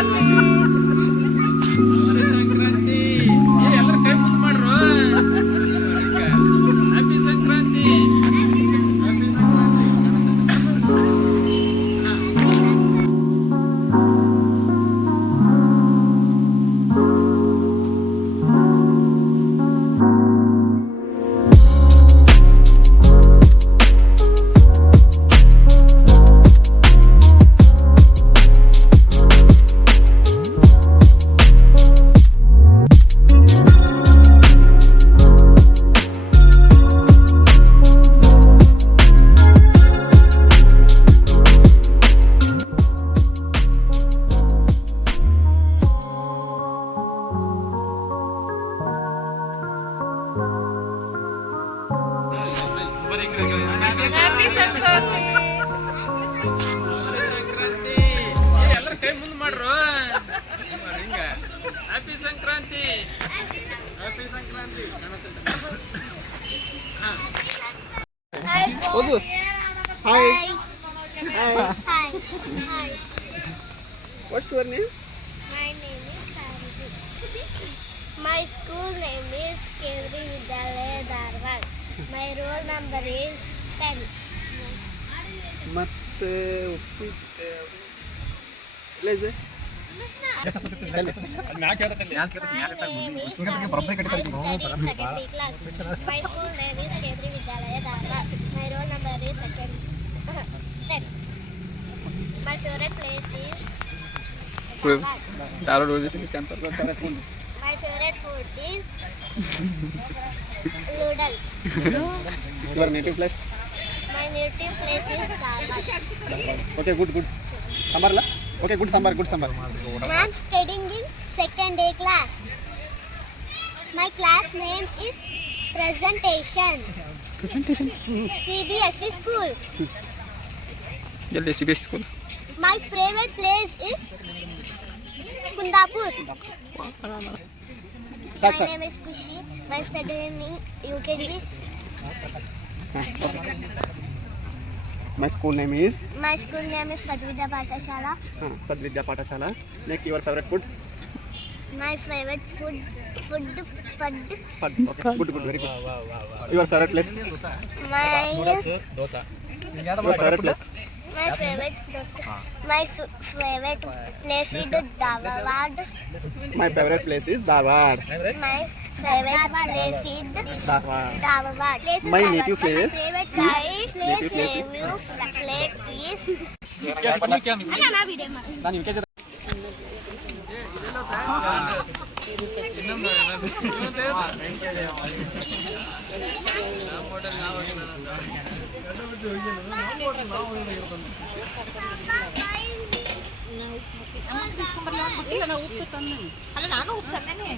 Let me ಮತ್ತೆ ಉಪ್ಪಿಟ್ಟು ಇಲ್ಲ ಇದೆ class. My favorite place food is noodle. Native place My native place is Dharwad. Okay, good, good. Sambar la? Okay, good Sambar, good Sambar. I am studying in second day class. My class name is Presentation. Presentation? CBSE school. जल्दी CBSE school. My favorite place is Kundapur. My name is Kushi. I am studying in UKG. My school name is my school name is Sadvidya Pathashala Sadvidya Pathashala next your favourite food my favourite food food food food okay good good very good your favourite place my dosa dosa your favourite place My favorite my favorite place is Dharwad. My favorite place is Dharwad. My favorite place is Dharwad. My native place. My favorite place. Native place. ಅಲ್ಲ ನಾನು ಉಪ್ಪು ತಂದೇನೆ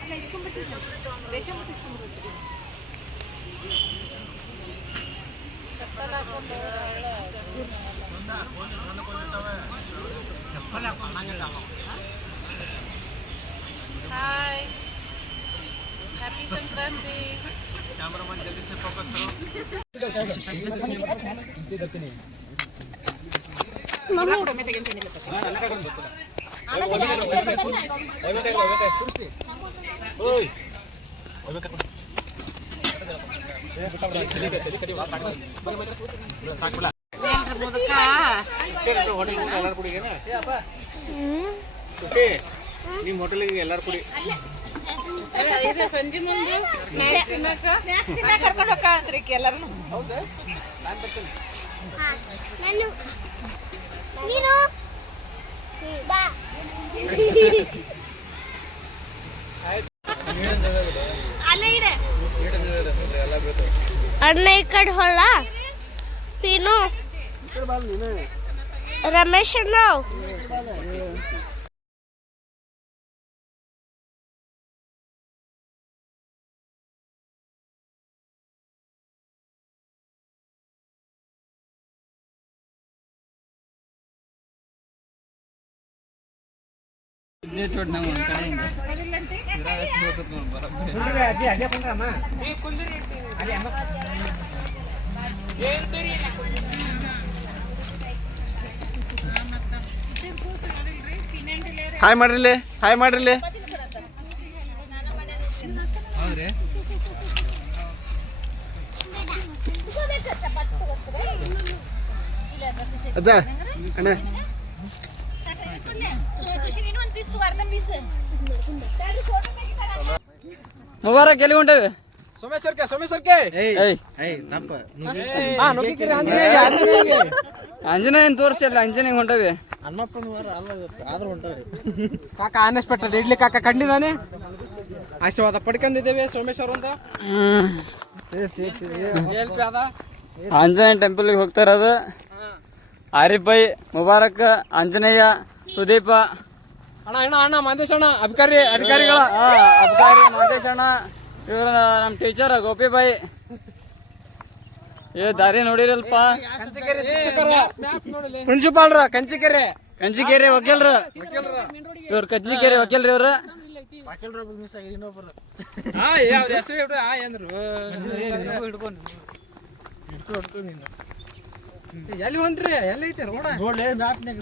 ಅಲ್ಲ ಇಸ್ಕೊಂಡ್ಬಿಟ್ಟಿದ್ದೆ ration ಬಿಟ್ಟು ಇಸ್ಕೊಂಡ್ಬಿಟ್ಟಿದ್ದೆ ಚಪ್ಪಲ್ ಹಾಕೊಂಡು plate is. ನಾನು U K G ಇಲ್ಲ ನಾ ಉಪ್ಪು ತಂದೆ ಅಲ್ಲ ನಾನು ಉಪ್ಪು ತಂದೇನೆ ಇದ್ರಾಗ ಹಾಕಿಲ್ಲ. ಅಲ್ಲ, ಇಸ್ಕೊಂಡ್ಬಿಟ್ಟಿದ್ದೆ. ರೇಷನ್ ಬಿಟ್ಟು ಇಸ್ಕೊಂಡ್ಬಿಟ್ಟಿದ್ದೆ. ಚಪ್ಪಲ್ ಹಾಕೊಂಡು ಹಾಯ್ ಹ್ಯಾಪಿ ಸಂಕ್ರಾಂತಿ ಏನ್ರಿ ಮುದಕ. ನಿಮ್ಮ ಹೋಟೆಲಿಗೆ ಎಲ್ಲರೂ ಕುಡಿ. ಸಂಜೆ ಮುಂದೆ ಕರ್ಕೊಂಡು ಹೋಗ ಅಂತ್ರಿ ಎಲ್ಲರೂ ಹೌದಾ? ನಾನು ಬರ್ತೀನಿ. ನಾನು ನೀನು? ಬಾ. ಅಣ್ಣ ಈ ಕಡೆ ಹೊಳ್ಳ ಪೀನು ರಮೇಶ್ ನಾವು ಅದೇ ಅದೇ ಕುಂದ್ರಮ್ಮ ಅದೇ ಅಮ್ಮ ಹಾಯ್ ಮಾಡ್ರಿಲ್ಲಿ ಹಾಯ್ ಮಾಡ್ರಿಲ್ಲಿ ಮುಬಾರ ಅಜ್ಜ ಅಣ್ಣ. ಮುಬಾರಕ್ ಎಲ್ಲಿ ಹೊಂಟೇವಿ? ಆಂಜನೇಯ ಆಂಜನೇಯಗೆ ಅಂಜನೇಯನ್ ತೋರಿಸ್ತಿಲ್ಲ ಅಂಜನೇಯ ಹೊಂಟೇವಿ ಕಾಕ ಅನ್ಎಕ್ಸ್ಪೆಕ್ಟೆಡ್ ಇಡ್ಲಿ ಕಾಕ ಕಂಡಿದ್ದಾನೆ ಆಶೀರ್ವಾದ ಪಡ್ಕೊಂಡಿದ್ದೇವೆ ಸೋಮೇಶ್ವರ ಅಂತ. ಆಂಜನೇಯ ಟೆಂಪಲ್ಗೆ ಹೋಗ್ತಾ ಇರೋದು. ಆರಿಫ್ ಮುಬಾರಕ್ ಆಂಜನೇಯ ಸುದೀಪ. ಅಣ್ಣ ಅಣ್ಣ ಅಣ್ಣ ಮಾದೇಶ್ ಅಣ್ಣ ಅಧಿಕಾರಿ ಅಧಿಕಾರಿಗಳ. ಅಧಿಕಾರಿ ಅಬ್ಕಾರಿ ಮಾದೇಶ್ ಅಣ್ಣ. ಇವ್ರ ನಮ್ಮ ಟೀಚರ್ ಗೋಪಿ ಬಾಯಿ. ಏ ದಾರಿ ನೋಡಿರಲ್ಪ. ಪ್ರಿನ್ಸಿಪಾಲ್ರ ಕಂಚಿಕೆರೆ. ಕಂಚಿಕೆರೆ ವಕೀಲ್ರ. ಇವ್ರು ಕಂಚಿಕೆರೆ ವಕೀಲ್ರಿ ಇವ್ರು. ಹಾ ಅವ್ರ ಹೆಸರು ಹೇಳ್ರಿ ಆ ಎಂದ್ರು ಎಲ್ಲಿ ಹೊಂಟ್ರಿ? ಎಲ್ಲಿ ಐತೆ ರೋಡ?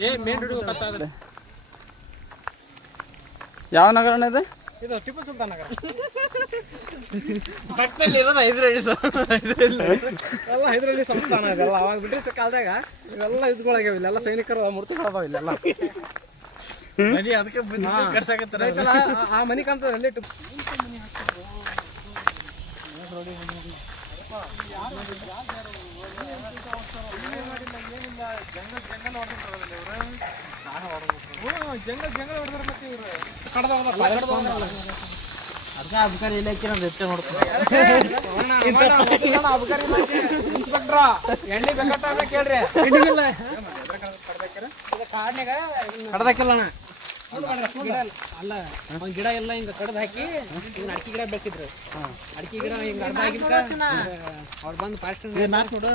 ಏ ಮೇನ್ ರೋಡ್ ಗೊತ್ತಾದ್ರೆ ಯಾವ ನಗರ ಇದು? ಇದು ಟಿಪ್ಪು ಸುಲ್ತಾನ್ ನಗರ. ಎಲ್ಲ ಹೈದರಾಲಿ ಸಂಸ್ಥಾನ ಇದೆಲ್ಲ ಅವಾಗ ಬ್ರಿಟಿಷ್ ಕಾಲದಾಗ ಇವೆಲ್ಲ ಇದ್ಗಳಾಗ್ಯಾವ ಇಲ್ಲೆಲ್ಲ ಸೈನಿಕರು ಮೂರ್ತಿಗಳದಾವ ಇಲ್ಲೆಲ್ಲ ಐತಲ್ಲ, ಆ- ಆ ಮನಿ ಕಾಣ್ತದ ಅಲ್ಲೇ ಟಿಪ್ಪು ಜಂಗಲ್ ಜಂಗಲ್ ಹೊಡೆದ್ರ ಮತ್ತೆ ಇವ್ರು. ಕಡ್ದ ಇನ್ಸ್ಪೆಕ್ಟ್ರ ಎಣ್ಣೆ ಬೇಕಾಟ ಕೇಳ್ರಿ. ಕಡ್ದಾಕಿಲ್ಲ ಅಲ್ಲ ಒಂದ್ ಗಿಡ ಎಲ್ಲ ಹಿಂಗ ಕಡ್ದು ಹಾಕಿ ಹಿಂಗ ಅಡಿಕೆ ಗಿಡ ಬೆಳೆಸಿದ್ರು. ಅಡಿಕೆ ಗಿಡ ಹಿಂಗ ಅರ್ಧ ಆಗಿದ್ಕ ಅವ್ರು ಬಂದು ಫಾಸ್ಟ್ ನೋಡು.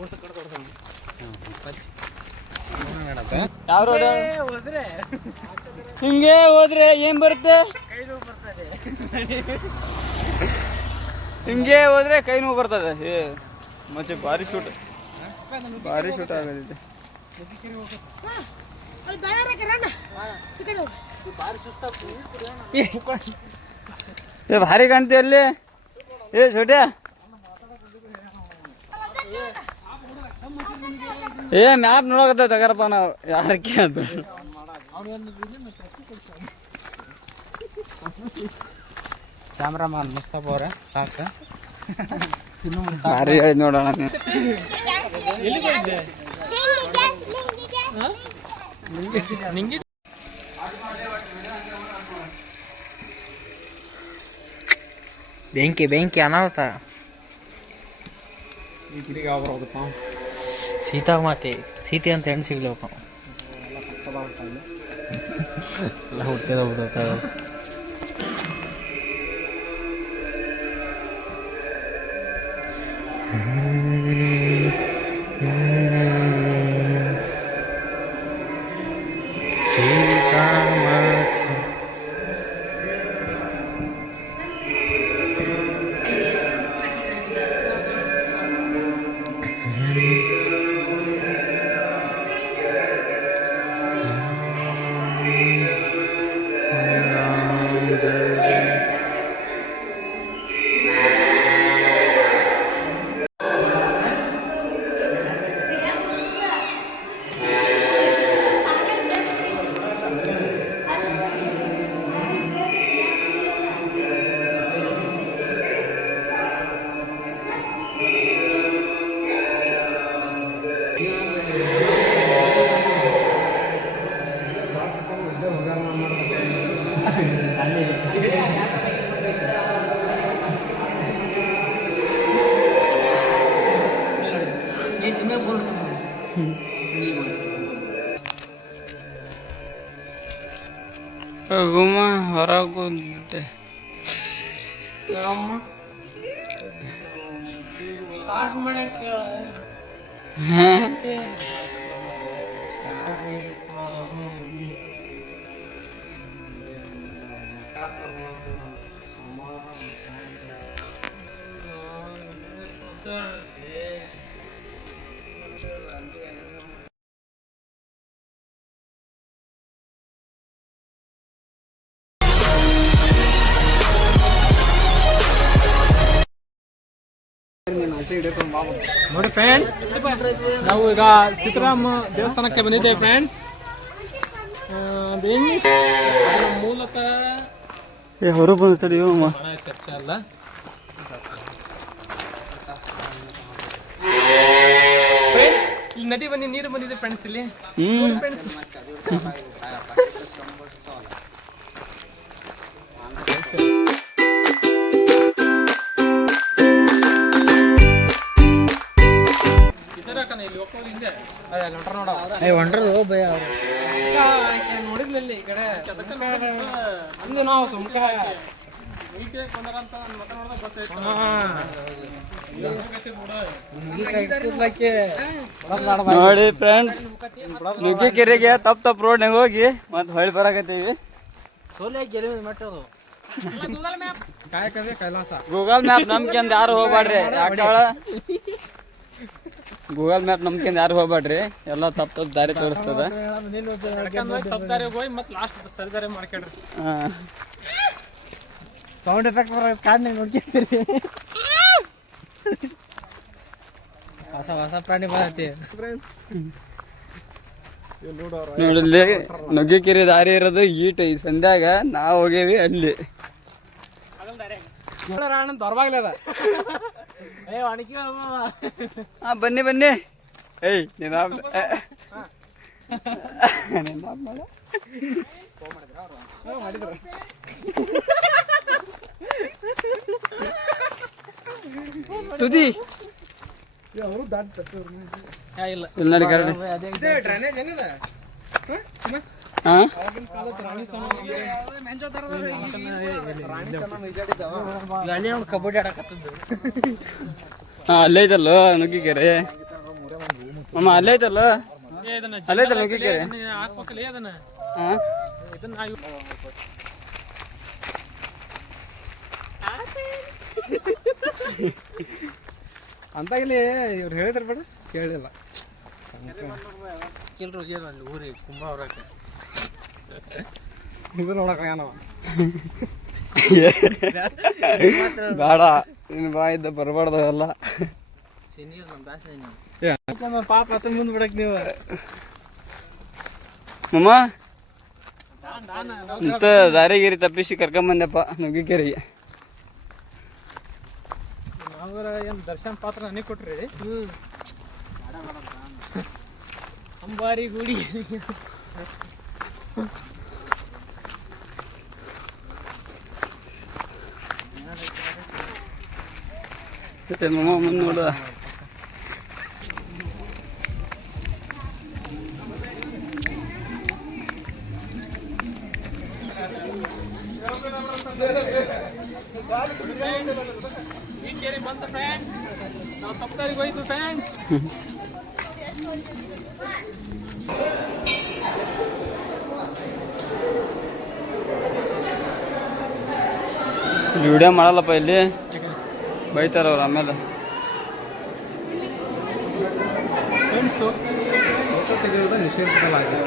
ಓಡ್ಸ ಕಡ್ದು ಹಿಂಗೆ ಹೋದ್ರೆ. ಏನ್ ಬರುತ್ತೆ? ಹಿಂಗೆ ಹೋದ್ರೆ ಕೈ ನೋವು ಬರ್ತದೆ. ಏ ಮತ್ತೆ ಭಾರಿ ಶೂಟ್ ಭಾರಿ ಶೂಟ್ ಆಗದಿದೆ ಏ ಭಾರಿ ಕಾಣ್ತೀಯ ಅಲ್ಲಿ? ಏ ಛೋಟ್ಯಾ ಏ ಮ್ಯಾಪ್ ನೋಡಕತ್ತ ತಗರಪ್ಪ ನಾವು. ಯಾರು ಅದು ಕ್ಯಾಮ್ರಾಮನ್ ಮುಸ್ತಫಾ ಅವ್ರೆ ಸಾಕ. ಭಾರಿ ಹೇಳಿ ನೋಡೋಣ ನಿಂಗೆ ಬೆಂಕಿ ಬೆಂಕಿ ಅನಾಹುತ. ಈ ಗಿರಿಗೆ ಯಾವ ಸೀತಾಮಾತೆ ಸೀತೆ ಅಂತ ಹೆಣ್ಣು ಸಿಗ್ಲೇಬೇಕು ಎಲ್ಲ ಹುಡ್ಕದ ಹೋಗ್ತೈತೆ आठ मिनट क्यों है। ನೋಡಿ ಫ್ರೆಂಡ್ಸ್ ನಾವು ಈಗ ಸಿದ್ದರಾಮ ದೇವಸ್ಥಾನಕ್ಕೆ ಬಂದಿದ್ದೇವೆ ಫ್ರೆಂಡ್ಸ್. ಮೂಲತಃ ಏ ಹೊರಗೆ ಬಂದ ಬಹಳ ಚರ್ಚೆ ಅಲ್ಲ. ಫ್ರೆಂಡ್ಸ್ ಇಲ್ಲಿ ನದಿ ಬಂದಿ ನೀರು ಬಂದಿದೆ ಫ್ರೆಂಡ್ಸ್ ಇಲ್ಲಿ. ಈ ಕಡೆ ಅಂದು ನಾವು ಸುಮ್ಕ ನೋಡಿ ಫ್ರೆಂಡ್ಸ್ ನುಗ್ಗಿಕೆರೆಗೆ ತಪ್ಪ ತಪ್ಪ ರೋಡ್ನಾಗ ಹೋಗಿ ಮತ್ತೆ ಹೊಳ್ಳಿ ಬರಾಕತ್ತೀವಿ. ಕೈಲಾಸ ಗೂಗಲ್ ಮ್ಯಾಪ್ ನಂಬ್ಕೊಂಡ್ ಯಾರು ಹೋಗ್ಬಾಡ್ರಿ ಯಾಕಳ ಗೂಗಲ್ ಮ್ಯಾಪ್ ನಂಬ್ಕೊಂಡ್ ಯಾರು ಹೋಗ್ಬೇಡ್ರಿ. ಎಲ್ಲ ತಪ್ಪ ತಪ್ಪ ದಾರಿ ತೋರಿಸ್ತದ. ಸೌಂಡ್ ಎಫೆಕ್ಟ್ ಬರೋದು ಕಾಡ್ನಾಗ ನೋಡ್ಕೊಂತೀರಿ. ಹೊಸ ಹೊಸ ಪ್ರಾಣಿ ಬರತ್ತೆ. ನೋಡಿಲ್ಲಿ ನುಗ್ಗಿಕಿರಿ ದಾರಿ ಇರೋದು ಈಟ್ ಈ ಸಂಧ್ಯಾಗ ನಾವು ಹೋಗೇವಿ ಅಲ್ಲಿ. ದೊರಬಾಗ್ಲದ ಹಾ ಬನ್ನಿ ಬನ್ನಿ. ಏಯ್ ನೀನು ತುದಿ. ಇಲ್ಲ. ಇಲ್ಲಿ ನೋಡಿ ಕರಡಿ. ಡ್ರೈನೇಜ್ ಏನಿದೆ? ಹಾ ಅಲ್ಲಿ ಅವ್ನು ಕಬಡ್ಡಿ ಆಡಕತ್ತದ್ದು ಹಾ ಅಲ್ಲೇ ಐತಲ್ಲ ನುಗ್ಗಿಕೆರೆ ಅಮ್ಮ ಅಲ್ಲೇ ಐತಲ್ಲ ಇದನ್ನ ಅಲ್ಲೇ ಐತಲ್ಲ ನುಗ್ಗಿಕೆರೆ ಹಾಕ್ಬೇಕಲ್ಲ ಅದನ್ನ ಹಾ ಇದನ್ನ ನಾವು ಅಂತ ಇಲ್ಲಿ ಇವ್ರು ಹೇಳಿದ್ರ ಬೇಡ. ಕೇಳಿಲ್ಲ. ಕೆಲ್ರು ಏನು ಅಲ್ಲಿ ಊರಿಗೆ ಕುಂಬ ಅವ್ರಕ್ಕೆ ಇದು ನೋಡಕ ಏನವ ಬೇಡ ನಿನ್ನ ಬಾಯಿದ್ದ ಬರಬಾರ್ದು ಎಲ್ಲ ಪಾಪ ಹತ್ತ ಮುಂದೆ ಬಿಡಕ್ ನೀವು. ಮಮ್ಮ ಇಂಥ ದಾರಿಗಿರಿ ತಪ್ಪಿಸಿ ಕರ್ಕೊಂಬಂದೆಪ್ಪ ನುಗ್ಗಿಕೆರೆಗೆ ಏನು ದರ್ಶನ ಪಾತ್ರ ನನಗೆ ಕೊಟ್ರಿ? ಹ್ಮ್. ಅಂಬಾರಿ ಗುಡಿ. ನೋಡು ಈ ಕೇರಿ ಬಂತ ಫ್ರೆಂಡ್ಸ್ ನಾವು ಸಪ್ತಾರಿಗೆ ಹೋಯ್ತು ಫ್ರೆಂಡ್ಸ್ ವಿಡಿಯೋ ಮಾಡಲ್ಲಪ್ಪ ಇಲ್ಲಿ. ಬೈತಾರ ಅವ್ರು ಆಮೇಲೆ. ನಿಷೇಧಿಸಲಾಗಿದೆ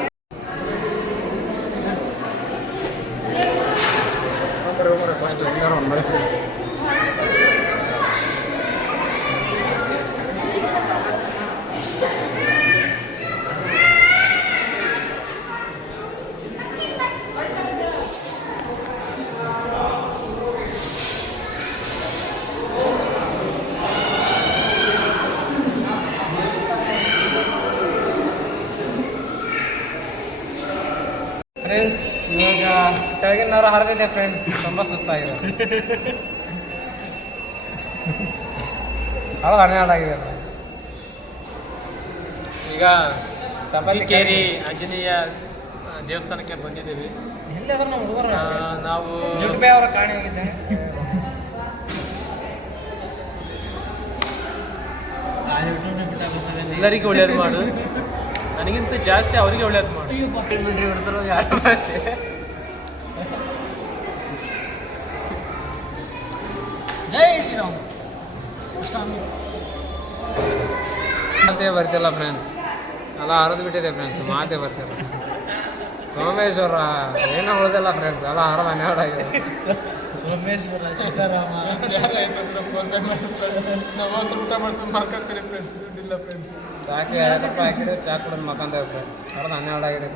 ಫ್ರೆಂಡ್ಸ್ ಇವಾಗ ಕೆಳಗಿನ ನರ ಹರಿದಿದೆ ಫ್ರೆಂಡ್ಸ್ ತುಂಬ ಸುಸ್ತಾಗಿದೆ ಅದು ಹನ್ನೆರಡಾಗಿದೆ ಈಗ ಚಪಾತಿ ಕೇರಿ ಆಂಜನೇಯ ದೇವಸ್ಥಾನಕ್ಕೆ ಬಂದಿದ್ದೀವಿ. ಹುಡುಗರ? ನಾವು ಜುಟ್ಬೆ ಅವರ ಕಾಣಿ ಹೋಗಿದ್ದೆ. ಎಲ್ಲರಿಗೂ ಒಳ್ಳೇದು ಮಾಡು. ನನಗಿಂತ ಜಾಸ್ತಿ ಅವರಿಗೆ ಒಳ್ಳೇದು ಮಾಡು. ಜೈ ಶ್ರೀರಾಮ್. ಮಾತೇ ಬರ್ತಿಲ್ಲ ಫ್ರೆಂಡ್ಸ್ ಅಲ್ಲ ಹರಿದು ಬಿಟ್ಟಿದೆ ಫ್ರೆಂಡ್ಸ್ ಮಾತೇ ಬರ್ತಿಲ್ಲ. ಸೋಮೇಶ್ವರ ಏನೋ ಉಳಿದಿಲ್ಲ ಫ್ರೆಂಡ್ಸ್ ಎಲ್ಲ ಹರದ ಹನ್ನೆರಡು ಆಗಿದೆ. ಸೋಮೇಶ್ವರ ಸೀತಾರಾಮ ಚಾಕಿ ಎರಡು ರೂಪಾಯಿ ಹಾಕಿದ್ರೆ ಚಾ ಕುಡಿದು ಮಕ್ಕಂದೇವೆ ಫ್ರೆಂಡ್ಸ್ ಹರದ ಹನ್ನೆರಡು ಆಗಿದೆ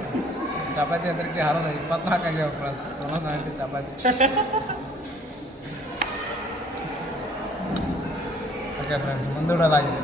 ಚಪಾತಿ ಅದಕ್ಕೆ ಹರದ ಇಪ್ಪತ್ನಾಲ್ಕು ಆಗ್ಯಾವ friends ninety chapati. Okay friends ಮುಂದೂಡಲಾಗಿದೆ